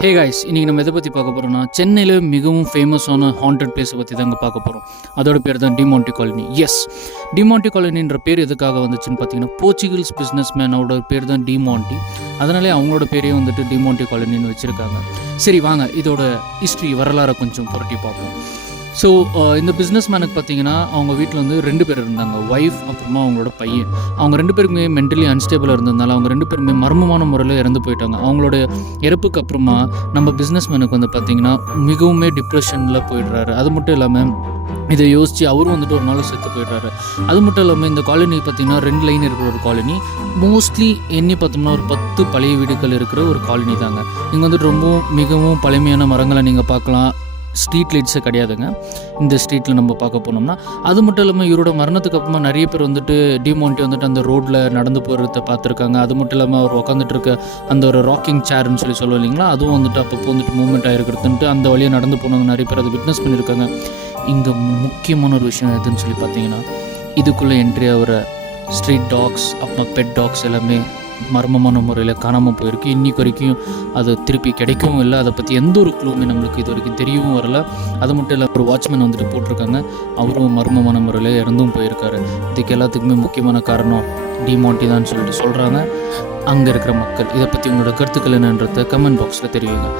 Hey guys, இன்றைக்கி நம்ம எதை பற்றி பார்க்க போகிறோம்னா சென்னையில் மிகவும் ஃபேமஸான ஹாண்டட் பிளேஸை பற்றி தாங்க பார்க்க போகிறோம். அதோட பேர் தான் டிமாண்டி காலனி. எஸ், டிமாண்டி காலனின்ற பேர் எதுக்காக வந்துச்சுன்னு பார்த்தீங்கன்னா, போர்ச்சுகல்ஸ் பிஸ்னஸ் மேனோட பேர் தான் டிமாண்டி. அதனாலே அவங்களோட பேரையும் வந்துட்டு டிமாண்டி காலனின்னு வச்சுருக்காங்க. சரி வாங்க, இதோட ஹிஸ்ட்ரி வரலாறை கொஞ்சம் புரட்டி பார்ப்போம். ஸோ இந்த பிஸ்னஸ் மேனுக்கு பார்த்தீங்கன்னா, அவங்க வீட்டில் வந்து 2 பேர் இருந்தாங்க, ஒய்ஃப் அப்புறமா அவங்களோட பையன். அவங்க 2 பேருக்குமே மென்டலி அன்ஸ்டேபிளாக இருந்ததுனால அவங்க 2 பேருமே மர்மமான முறையில் இறந்து போயிட்டாங்க. அவங்களோட இறப்புக்கு அப்புறமா நம்ம பிஸ்னஸ் மேனுக்கு வந்து பார்த்திங்கன்னா மிகவுமே டிப்ரெஷனில் போயிடுறாரு. அது மட்டும் இல்லாமல் இதை யோசித்து அவரும் வந்துட்டு ஒரு நாள் செத்து போயிடுறாரு. அது மட்டும் இல்லாமல் இந்த காலனி பார்த்திங்கன்னா 2 லைன் இருக்கிற ஒரு காலனி. மோஸ்ட்லி எண்ணி பார்த்தோம்னா ஒரு 10 பழைய வீடுகள் இருக்கிற ஒரு காலனி தாங்க. இங்கே வந்துட்டு ரொம்ப மிகவும் பழமையான மரங்களை நீங்கள் பார்க்கலாம். ஸ்ட்ரீட் லைட்ஸே கிடையாதுங்க இந்த ஸ்ட்ரீட்டில் நம்ம பார்க்க போனோம்னா. அது மட்டும் இல்லாமல் இவரோட மரணத்துக்கு அப்புறமா நிறைய பேர் வந்துட்டு டிமாண்டி வந்துட்டு அந்த ரோட்டில் நடந்து போகிறத பார்த்துருக்காங்க. அது மட்டும் இல்லாமல் அவர் உட்காந்துட்டு இருக்க அந்த ஒரு ராக்கிங் சேர்னு சொல்லுவோம் இல்லைங்களா, அதுவும் வந்துட்டு அப்பப்போ வந்துட்டு மூவ்மெண்ட் ஆகிருக்கிறதுன்ட்டு அந்த வழியாக நடந்து போனவங்க நிறைய பேர் அதை விட்னஸ் பண்ணியிருக்காங்க. இங்கே முக்கியமான ஒரு விஷயம் எதுன்னு சொல்லி பார்த்தீங்கன்னா, இதுக்குள்ளே என்ட்ரி ஆகிற ஸ்ட்ரீட் டாக்ஸ் அப்புறம் பெட் டாக்ஸ் எல்லாமே மர்மமான முறையில் காணாமல் போயிருக்கு. இன்றைக்கு வரைக்கும் அது திருப்பி கிடைக்கவும் இல்லை. அதை பற்றி எந்த ஒரு க்ளூவுமே நம்மளுக்கு இது வரைக்கும் தெரியவும் வரல. அது மட்டும் இல்லை, ஒரு வாட்ச்மேன் வந்துட்டு போட்டிருக்காங்க, அவரும் மர்மமான முறையில் இறந்தும் போயிருக்காரு. இதுக்கு எல்லாத்துக்குமே முக்கியமான காரணம் டிமாண்டி தான் சொல்லிட்டு சொல்கிறாங்க அங்கே இருக்கிற மக்கள். இதை பற்றி உங்களோட கருத்துக்கள் என்னன்றதை கமெண்ட் பாக்ஸில் தெரிவிங்க.